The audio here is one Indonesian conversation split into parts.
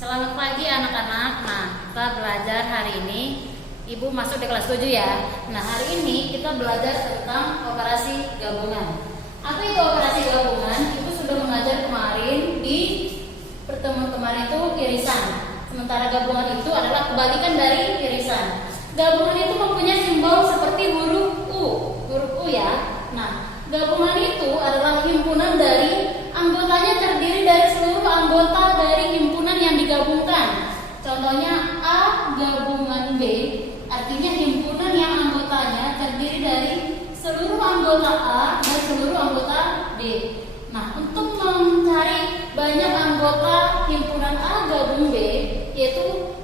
Selamat pagi anak-anak. Nah, kita belajar hari ini. Ibu masuk di kelas 7 ya. Nah, hari ini kita belajar tentang operasi gabungan. Apa itu operasi gabungan? Ibu sudah mengajar kemarin di pertemuan kemarin itu irisan. Sementara gabungan itu adalah kebalikan dari irisan. Gabungan itu mempunyai simbol seperti huruf U ya. Nah, gabungan itu adalah himpunan dari anggotanya terdiri dari seluruh anggota dari himpunan yang digabungkan. Contohnya A gabungan B, artinya himpunan yang anggotanya terdiri dari seluruh anggota A dan seluruh anggota B. Nah, untuk mencari banyak anggota himpunan A gabung B, yaitu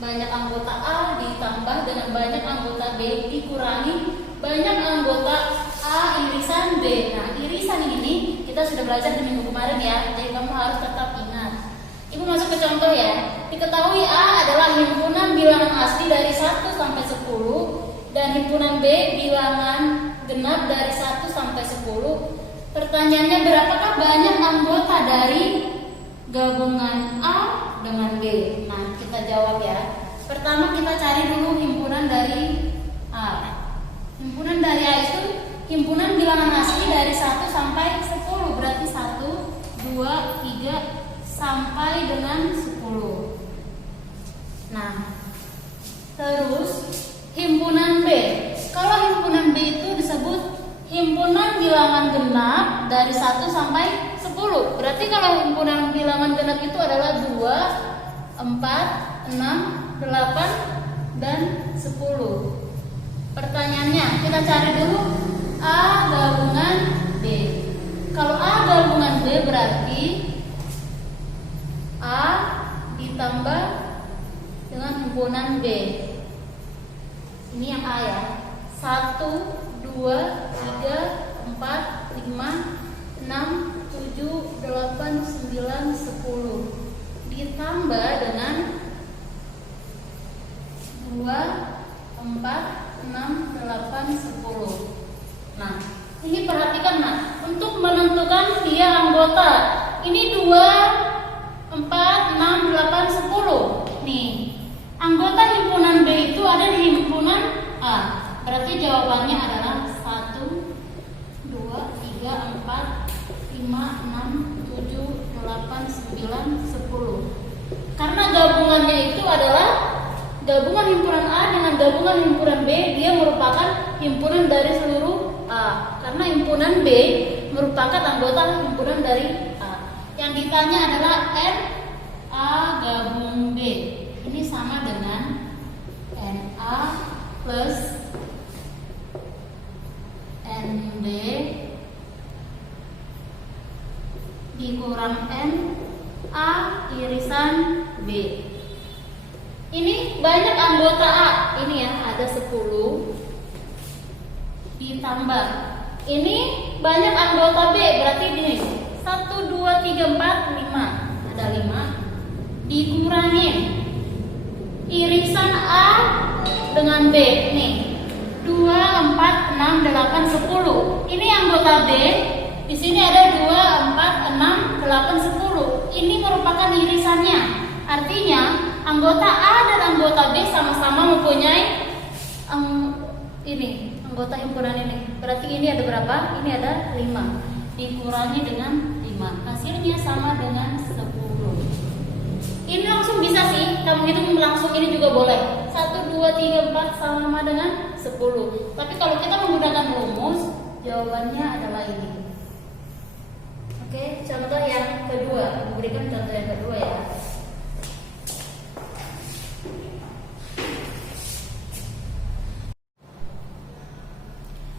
banyak anggota A ditambah dengan banyak anggota B dikurangi banyak anggota A irisan B. Nah, irisan ini kita sudah belajar di minggu kemarin ya, jadi kamu harus tetap ingat. Ibu masuk ke contoh ya. Diketahui A adalah himpunan bilangan asli dari 1 sampai 10 dan himpunan B bilangan genap dari 1 sampai 10. Pertanyaannya, berapakah banyak anggota dari gabungan A dengan B? Nah, kita jawab ya. Pertama kita cari dulu himpunan dari A. Himpunan dari A itu himpunan bilangan asli dari 1 sampai 10. Berarti 1, 2, 3 sampai dengan 10. Nah, terus himpunan B. Kalau himpunan B itu disebut himpunan bilangan genap dari 1 sampai 10. Berarti kalau himpunan bilangan genap itu adalah 2, 4, 6, 8, dan 10. Pertanyaannya, kita cari dulu A gabungan B. Kalau A gabungan B berarti A ditambah dengan himpunan B. Ini yang A ya. 1, 2, 3, 4, 5, 6, 7, 8, 9, 10 ditambah dengan 2, 4, 6, 8, 10. Nah, ini perhatikan nah, untuk menentukan dia anggota. Ini 2, 4, 6, 8, 10. Nih, anggota himpunan B itu ada di himpunan A. Berarti jawabannya adalah 1, 2, 3, 4, 5, 6, 7, 8, 9, 10. Karena gabungannya itu adalah gabungan himpunan A dengan gabungan himpunan B, dia merupakan himpunan dari seluruh A. Karena himpunan B merupakan anggota himpunan dari A. Yang ditanya adalah N A gabung B. Ini sama dengan NA plus NB dikurang N A irisan B. Ini banyak anggota A. Ini ya, ada 10 ditambah. Ini banyak anggota B, berarti ini 1, 2, 3, 4, 5. Ada 5 dikurangi irisan A dengan B. Nih, 2, 4, 6, 8, 10. Ini anggota B. Di sini ada 2, 4, 6, 8, 10. Ini merupakan irisannya. Artinya anggota A dan anggota B sama-sama mempunyai ini anggota himpunan ini. Berarti ini ada berapa? Ini ada 5 dikurangi dengan 5. Hasilnya sama dengan 10. Ini langsung bisa sih, kamu hitung langsung ini juga boleh. 1, 2, 3, 4 sama dengan 10. Tapi kalau kita menggunakan rumus, jawabannya adalah ini. Oke, contoh yang kedua. Berikan contoh yang kedua ya.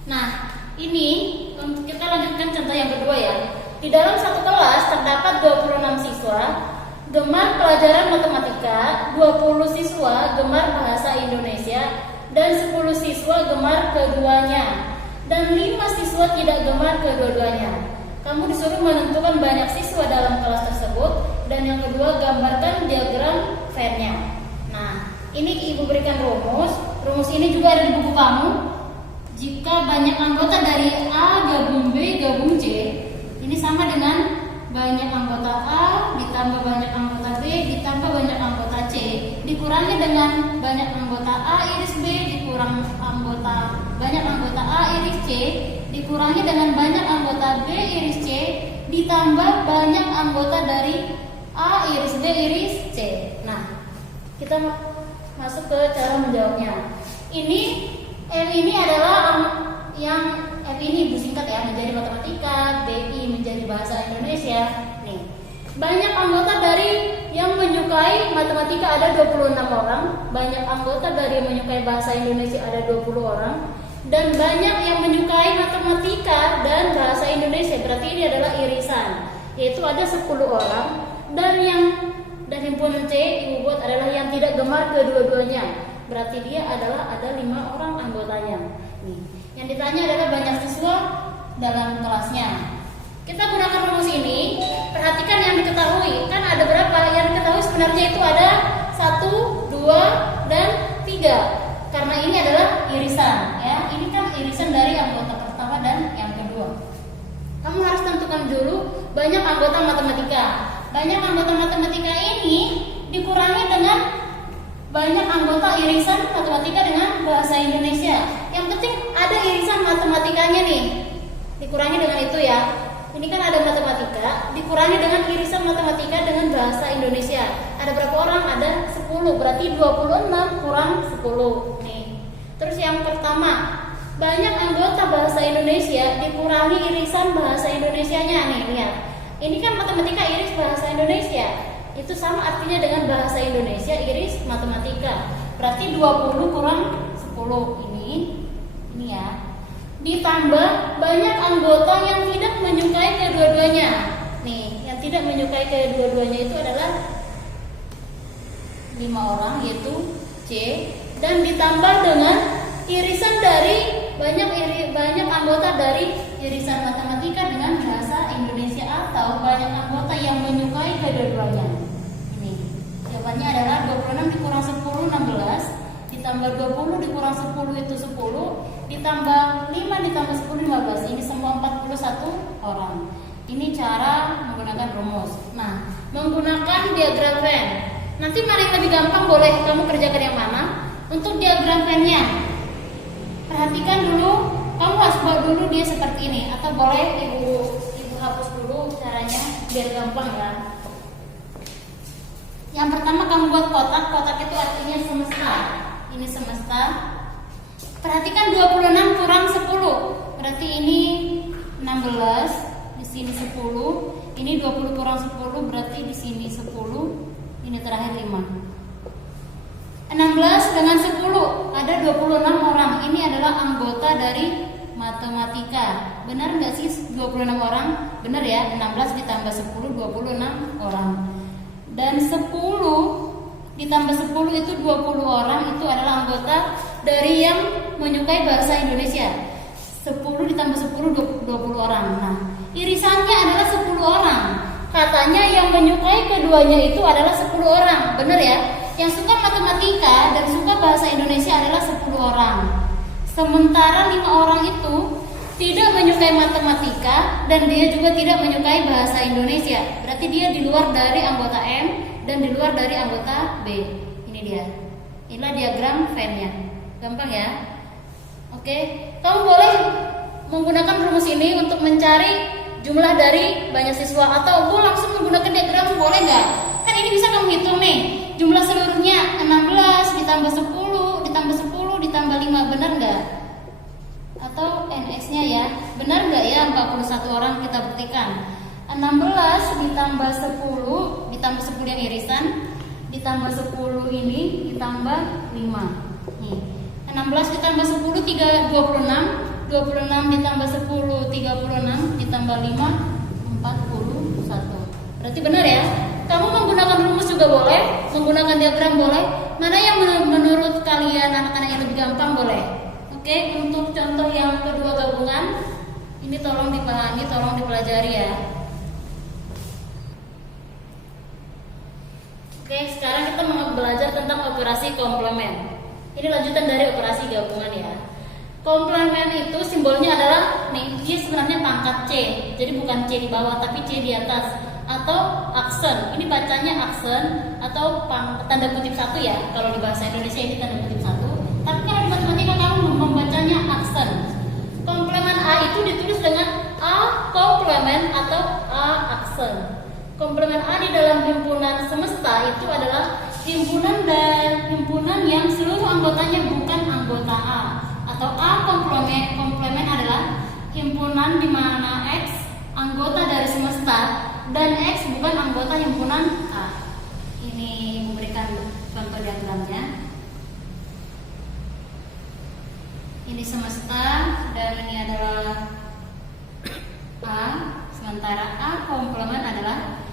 Nah, ini kita lanjutkan contoh yang kedua ya. Di dalam satu kelas terdapat 26 siswa gemar pelajaran matematika, 20 siswa gemar bahasa Indonesia, dan 10 siswa gemar keduanya, dan 5 siswa tidak gemar kedua-duanya. Kamu disuruh menentukan banyak siswa dalam kelas tersebut, dan yang kedua gambarkan diagram Venn-nya. Nah, ini ibu berikan rumus. Rumus ini juga ada di buku kamu. Jika banyak anggota dari A gabung B gabung C, ini sama dengan banyak anggota A ditambah banyak anggota B ditambah dikurangi dengan banyak anggota A iris B dikurang banyak anggota A iris C dikurangi dengan banyak anggota B iris C ditambah banyak anggota dari A iris B iris C. Nah, kita masuk ke cara menjawabnya. M ini adalah yang M ini disingkat ya menjadi matematika, BI menjadi bahasa Indonesia. Nih, banyak anggota dari yang menyukai matematika ada 26 orang, banyak anggota dari yang menyukai bahasa Indonesia ada 20 orang, dan banyak yang menyukai matematika dan bahasa Indonesia. Berarti ini adalah irisan, yaitu ada 10 orang, dan yang dari himpunan C Ibu buat adalah yang tidak gemar kedua-duanya. Berarti dia adalah ada 5 orang anggotanya. Nih, yang ditanya adalah banyak siswa dalam kelasnya. Kita gunakan rumus ini. Perhatikan yang diketahui. Kan ada berapa? Yang diketahui sebenarnya itu ada 1, 2, dan 3. Karena ini adalah irisan, ya. Ini kan irisan dari anggota pertama dan yang kedua. Kamu harus tentukan dulu banyak anggota matematika. Banyak anggota matematika ini dikurangi dengan banyak anggota irisan matematika dengan bahasa Indonesia. Yang penting ada irisan matematikanya nih. Dikurangi dengan itu ya. Ini kan ada matematika, dikurangi dengan irisan matematika dengan bahasa Indonesia. Ada berapa orang? Ada 10. Berarti 26 kurang 10. Nih. Terus yang pertama, banyak anggota bahasa Indonesia dikurangi irisan bahasa Indonesianya. Nih, lihat. Ini kan matematika iris bahasa Indonesia. Itu sama artinya dengan bahasa Indonesia iris matematika. Berarti 20 kurang 10 ini ya. Ditambah banyak anggota yang tidak menyukai kedua-duanya. Nih, yang tidak menyukai kedua-duanya itu adalah 5 orang, yaitu C, dan ditambah dengan irisan dari banyak anggota dari irisan matematika dengan bahasa Indonesia atau banyak anggota yang menyukai kedua-duanya. Ini jawabannya adalah 26 dikurang 10 16, ditambah 20 dikurang 10 itu 10, ditambah 5 ditambah 10 15. Ini semua 41 orang. Ini cara menggunakan rumus. Nah, menggunakan diagram Venn. Nanti mana yang lebih gampang boleh kamu kerjakan yang mana. Untuk diagram Venn-nya, perhatikan dulu. Kamu harus buat dulu dia seperti ini, atau boleh ibu hapus dulu caranya biar gampang ya. Yang pertama kamu buat kotak. Kotak itu artinya semesta. Ini semesta. Perhatikan 26 kurang 10. Berarti ini 16, di sini 10. Ini 20 kurang 10 berarti di sini 10. Ini terakhir 5. 16 dengan 10 ada 26 orang. Ini adalah anggota dari matematika. Benar nggak sih 26 orang? Benar ya, 16 ditambah 10 26 orang. Dan 10 ditambah 10 itu 20 orang, itu adalah anggota dari yang menyukai bahasa Indonesia. 10 ditambah 10 20 orang. Nah, irisannya adalah 10 orang. Katanya yang menyukai keduanya itu adalah 10 orang. Benar ya? Yang suka matematika dan suka bahasa Indonesia adalah 10 orang. Sementara 5 orang itu tidak menyukai matematika dan dia juga tidak menyukai bahasa Indonesia. Berarti dia di luar dari anggota M dan di luar dari anggota B. Ini dia. Inilah diagram Venn-nya. Gampang ya? Oke. Kamu boleh menggunakan rumus ini untuk mencari jumlah dari banyak siswa, atau langsung menggunakan diagram, boleh nggak? Kan ini bisa kamu hitung nih. Jumlah seluruhnya 16 ditambah 10 ditambah 10 ditambah 5, benar nggak? Atau NS-nya ya, benar nggak ya 41 orang? Kita buktikan. 16 ditambah 10 ditambah 10 yang irisan ditambah 10 ini ditambah 5. Nih, 16 ditambah 10 26 ditambah 10 36 ditambah 5 41. Berarti benar ya? Kamu menggunakan rumus juga boleh, menggunakan diagram boleh. Mana yang menurut kalian anak-anak yang lebih gampang boleh. Oke, untuk contoh yang kedua gabungan, ini tolong dipahami, tolong dipelajari ya. Oke, sekarang kita mau belajar tentang operasi komplement. Ini lanjutan dari operasi gabungan ya. Komplement itu simbolnya adalah nih, dia sebenarnya pangkat C. Jadi bukan C di bawah tapi C di atas. atau aksen. Ini bacanya aksen atau tanda kutip satu ya. Kalau di bahasa Indonesia ini tanda kutip satu. Tapi kalau di matematika kamu membacanya aksen. Komplemen A itu ditulis dengan A komplemen atau A aksen. Komplemen A di dalam himpunan semesta itu adalah himpunan yang seluruh anggotanya bukan anggota A. Atau A komplemen adalah himpunan di mana X anggota dari semesta dan X bukan anggota himpunan A. Ini memberikan contoh diagramnya. Ini semesta dan ini adalah A, sementara A komplemen adalah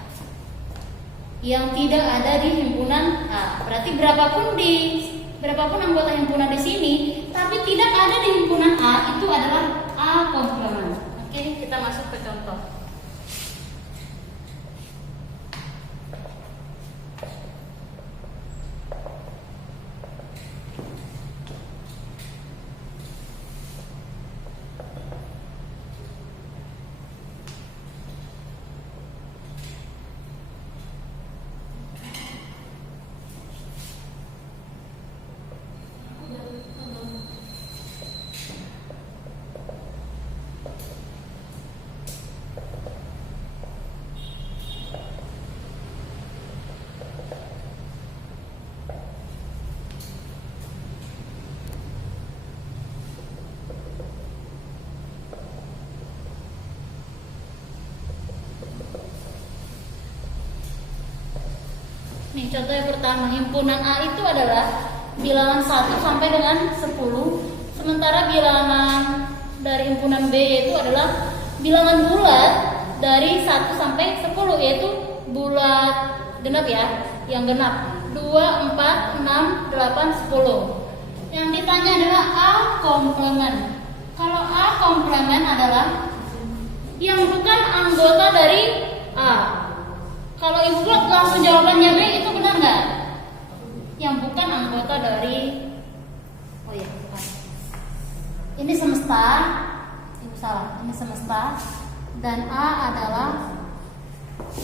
yang tidak ada di himpunan A. Berarti berapapun anggota himpunan di sini, tapi tidak ada di himpunan A, itu adalah A komplemen. Oke, kita masuk ke contoh. Nih, contoh yang pertama, himpunan A itu adalah bilangan 1 sampai dengan 10. Sementara bilangan dari himpunan B itu adalah bilangan bulat dari 1 sampai 10, yaitu bulat genap ya, yang genap 2, 4, 6, 8, 10. Yang ditanya adalah A komplemen. Kalau A komplemen adalah yang bukan anggota dari A. Kalau ibu buat langsung jawabannya B, itu benar nggak? Yang bukan anggota dari, oh ya, bukan. Ini semesta, ibu salah. Ini semesta dan A adalah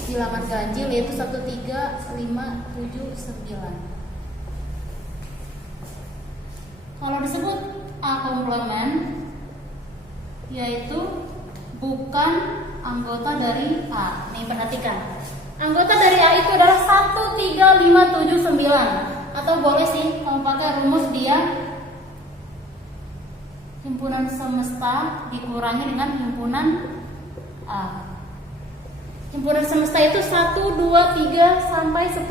bilangan ganjil, yaitu 1, 3, 5, 7, 9. Kalau disebut A komplemen, yaitu bukan anggota dari A. Nih, perhatikan. Anggota dari A itu adalah 1, 3, 5, 7, 9. Atau boleh sih kamu pakai rumus dia himpunan semesta dikurangi dengan himpunan A. Himpunan semesta itu 1, 2, 3 sampai 10.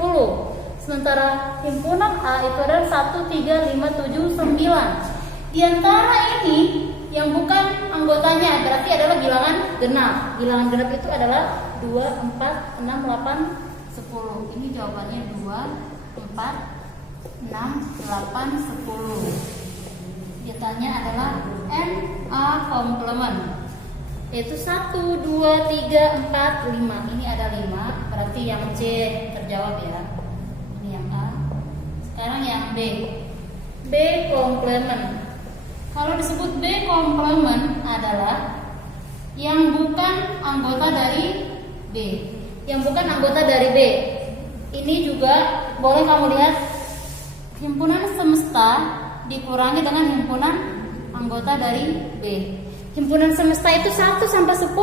Sementara himpunan A itu adalah 1, 3, 5, 7, 9. Di antara ini yang bukan anggotanya berarti adalah bilangan genap. Bilangan genap itu adalah 2, 4, 6, 8, 10. Ini jawabannya 2, 4, 6, 8, 10. Ditanya adalah N A komplemen, yaitu 1, 2, 3, 4, 5. Ini ada 5, berarti yang C terjawab ya. Ini yang A. Sekarang yang B. B komplemen. Kalau disebut B komplemen adalah yang bukan anggota dari B. Yang bukan anggota dari B. Ini juga boleh kamu lihat himpunan semesta dikurangi dengan himpunan anggota dari B. Himpunan semesta itu 1 sampai 10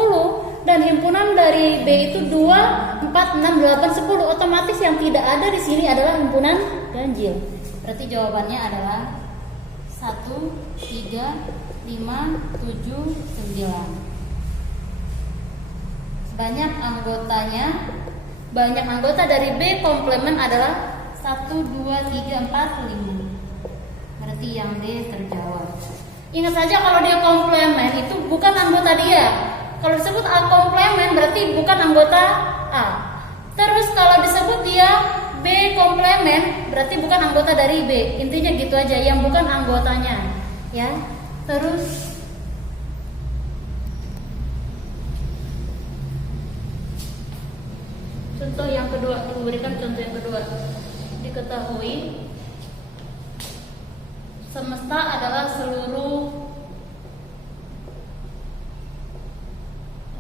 dan himpunan dari B itu 2, 4, 6, 8, 10. Otomatis yang tidak ada di sini adalah himpunan ganjil. Berarti jawabannya adalah 1, 3, 5, 7, 9. Banyak anggota dari B komplemen adalah 1, 2, 3, 4, 5. Berarti yang D terjawab. Ingat saja kalau dia komplemen itu bukan anggota dia. Kalau disebut A komplemen berarti bukan anggota A. Terus kalau disebut dia B komplemen berarti bukan anggota dari B. Intinya gitu aja, yang bukan anggotanya, ya. Terus contoh yang kedua, diberikan contoh yang kedua. Diketahui semesta adalah seluruh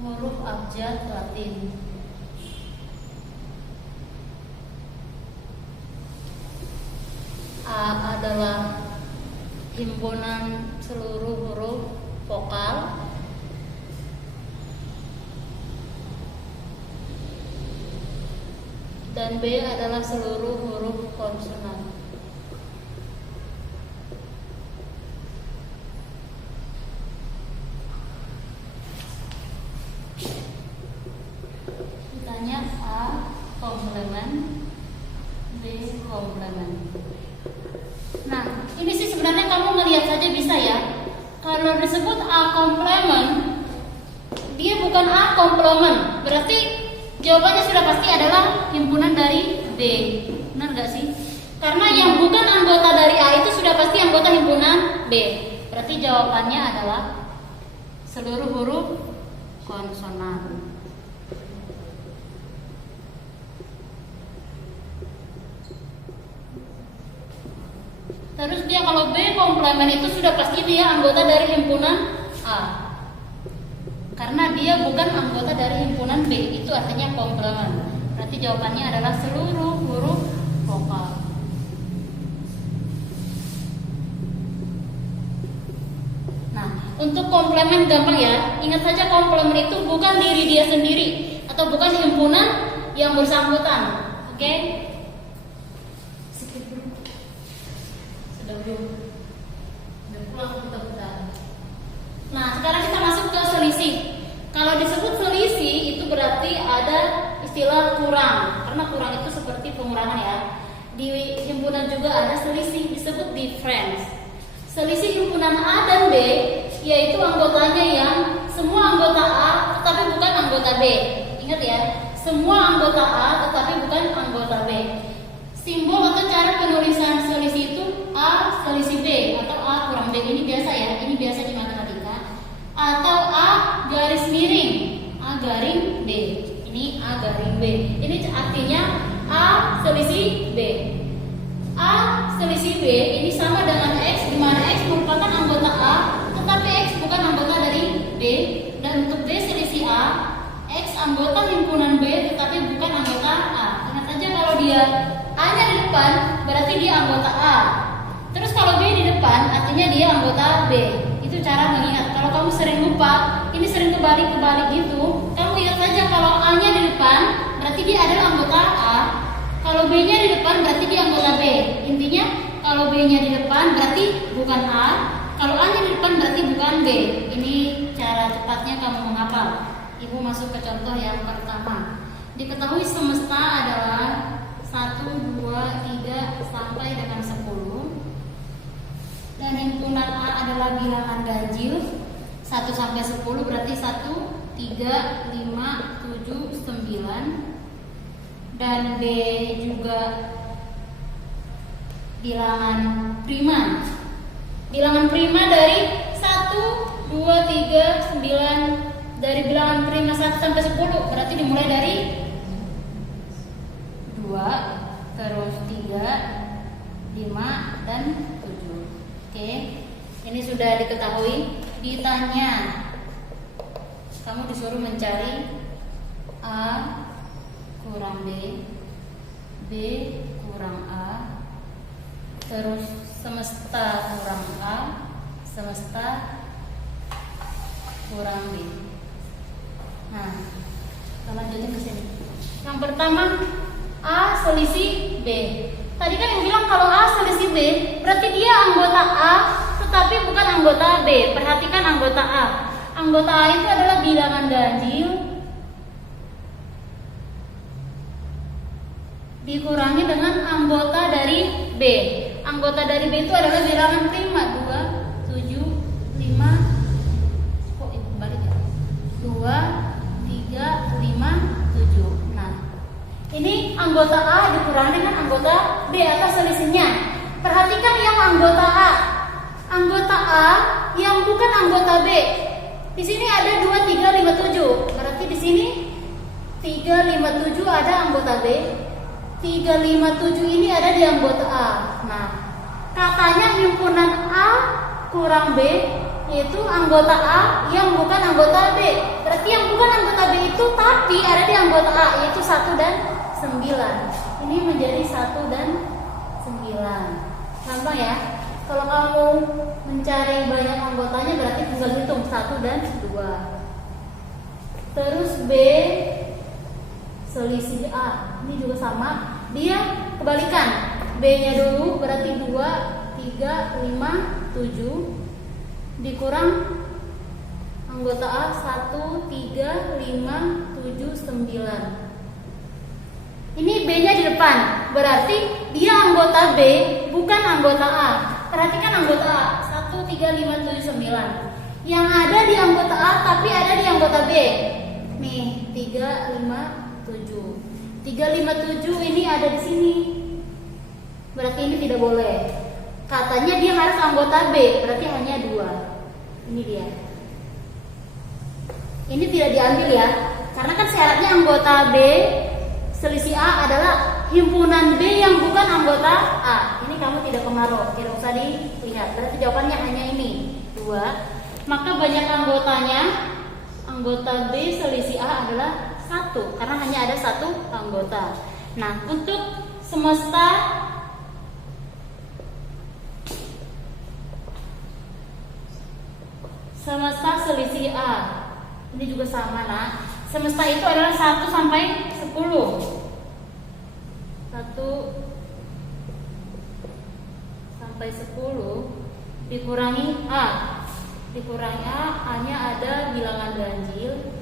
huruf abjad Latin. adalah himpunan seluruh huruf vokal. Dan B adalah seluruh huruf konsonan. Ditanya A komplemen, B komplemen. Nah, ini sih sebenarnya kamu ngelihat saja bisa ya. Kalau disebut A komplemen, dia bukan A komplemen, berarti jawabannya sudah pasti adalah himpunan dari B. Benar gak sih? Karena yang bukan anggota dari A itu sudah pasti anggota himpunan B. Berarti jawabannya adalah seluruh huruf konsonan. Terus dia kalau B komplemen itu sudah pasti dia anggota dari himpunan A. Karena dia bukan anggota dari himpunan B, itu artinya komplemen. Berarti jawabannya adalah seluruh huruf vokal. Nah, untuk komplemen gampang ya. Ingat saja komplemen itu bukan diri dia sendiri atau bukan himpunan yang bersangkutan. Oke? Sudah pulang bentar-bentar. Nah, sekarang kita masuk ke selisih. Kalau disebut selisih itu berarti ada istilah kurang. Karena kurang itu seperti pengurangan ya. Di himpunan juga ada selisih disebut difference. Selisih himpunan A dan B yaitu anggotanya yang semua anggota A tetapi bukan anggota B. Ingat ya, semua anggota A tetapi bukan anggota B. Simbol atau cara penulisan selisih itu A selisih B atau A kurang B. Ini biasa ya, ini biasa di matematika. Atau A garis miring, A garing B. Ini A garing B. Ini artinya A selisih B. A selisih B ini sama dengan X, di mana X merupakan anggota A, tetapi X bukan anggota dari B. Dan untuk B selisih A, X anggota himpunan B, tetapi bukan anggota A. Ingat saja kalau dia A-nya di depan, berarti dia anggota A. Terus kalau B di depan, artinya dia anggota B. Itu cara mengingat. Kalau kamu sering lupa, ini sering kebalik-kebalik gitu, kamu ingat saja kalau A-nya di depan, berarti dia adalah anggota A. Kalau B-nya di depan, berarti dia anggota B. Intinya, kalau B-nya di depan, berarti bukan A. Kalau A-nya di depan, berarti bukan B. Ini cara cepatnya kamu menghafal. Ibu masuk ke contoh yang pertama. Diketahui semesta adalah 1, 2, 3 sampai dengan 10. Dan himpunan A adalah bilangan ganjil 1 sampai 10, berarti 1, 3, 5, 7, 9. Dan B juga bilangan prima. Bilangan prima dari 1, 2, 3, 9. Dari bilangan prima 1 sampai 10, berarti dimulai dari 2, terus 3, 5, dan 7. Oke, ini sudah diketahui. Ditanya, kamu disuruh mencari A kurang B, B kurang A, terus semesta kurang A, semesta kurang B. Nah, kita lanjutin ke sini. Yang pertama, A selisih B. Tadi kan yang bilang kalau A selisih B, berarti dia anggota A tetapi bukan anggota B. Perhatikan anggota A. Anggota A itu adalah bilangan ganjil dikurangi dengan anggota dari B. Anggota dari B itu adalah bilangan prima 2, 7, 5. Kok itu balik ya? 2, 3, 5, 7. Nah, ini anggota A dikurangi dengan anggota B atas selisihnya. Perhatikan yang anggota A. Anggota A yang bukan anggota B. Di sini ada 2, 3, 5, 7. Berarti di sini 3, 5, 7 ada anggota B. 3, 5, 7 ini ada di anggota A. Nah, katanya himpunan A kurang B yaitu anggota A yang bukan anggota B. Berarti yang bukan anggota B itu tapi ada di anggota A, yaitu 1 dan 9. Ini menjadi 1 dan 9. Gampang ya. Kalau kamu mencari banyak anggotanya berarti tinggal hitung 1 dan 2. Terus B selisih A. Ini juga sama. Dia kebalikan. B-nya dulu berarti 2, 3, 5, 7 dikurang anggota A 1, 3, 5, 7, 9. Ini B-nya di depan. Berarti dia anggota B, bukan anggota A. Perhatikan anggota A 1, 3, 5, 7, 9. Yang ada di anggota A tapi ada di anggota B. Nih 3, 5, 7. 3, 5, 7 ini ada di sini. Berarti ini tidak boleh. Katanya dia harus anggota B, berarti hanya 2. Ini dia. Ini tidak diambil ya. Karena kan syaratnya anggota B selisih A adalah himpunan B yang bukan anggota A. Ini kamu tidak kemarau, tidak usah dilihat. Berarti jawabannya hanya ini 2. Maka banyak anggotanya. Anggota B selisih A adalah 1 karena hanya ada 1 anggota. Nah, untuk semesta selisih A ini juga sama. Nah, semesta itu adalah 1 sampai 10. 1 sampai 10 dikurangi A. Dikurangi A, A-nya ada bilangan ganjil.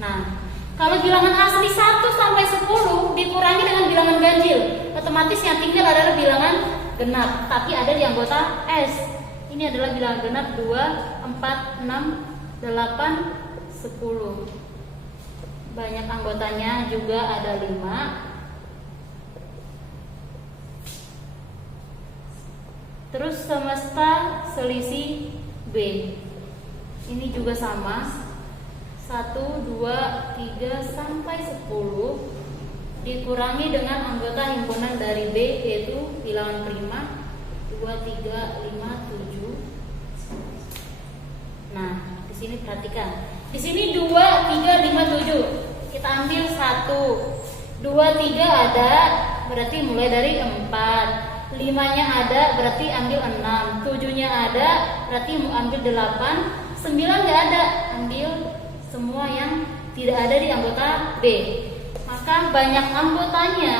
Nah, kalau bilangan asli 1 sampai 10 dikurangi dengan bilangan ganjil, otomatis yang tinggal adalah bilangan genap, tapi ada di anggota S. Ini adalah bilangan genap 2, 4, 6, 8, 10. Banyak anggotanya juga ada 5. Terus semesta selisih B. Ini juga sama. 1, 2, 3 sampai 10 dikurangi dengan anggota himpunan dari B yaitu bilangan prima 2, 3, 5, 7. Nah, di sini perhatikan. Di sini 2, 3, 5, 7. Kita ambil 1. 2, 3 ada, berarti mulai dari 4. 5-nya ada, berarti ambil 6. 7-nya ada, berarti ambil 8. 9 nggak ada, ambil semua yang tidak ada di anggota B. Maka banyak anggotanya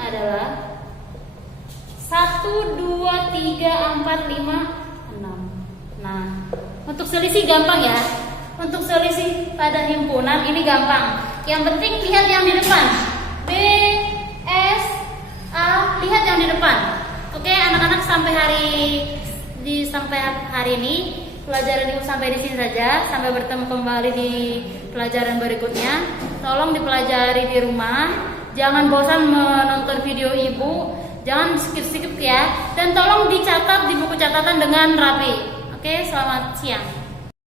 adalah 1, 2, 3, 4, 5, 6. Nah, untuk selisih gampang ya. Untuk selisih pada himpunan ini gampang. Yang penting lihat yang di depan. B, S, A, lihat yang di depan. Oke, anak-anak sampai hari ini pelajaran Ibu sampai di sini saja. Sampai bertemu kembali di pelajaran berikutnya. Tolong dipelajari di rumah. Jangan bosan menonton video Ibu. Jangan skip-skip ya. Dan tolong dicatat di buku catatan dengan rapi. Oke, selamat siang.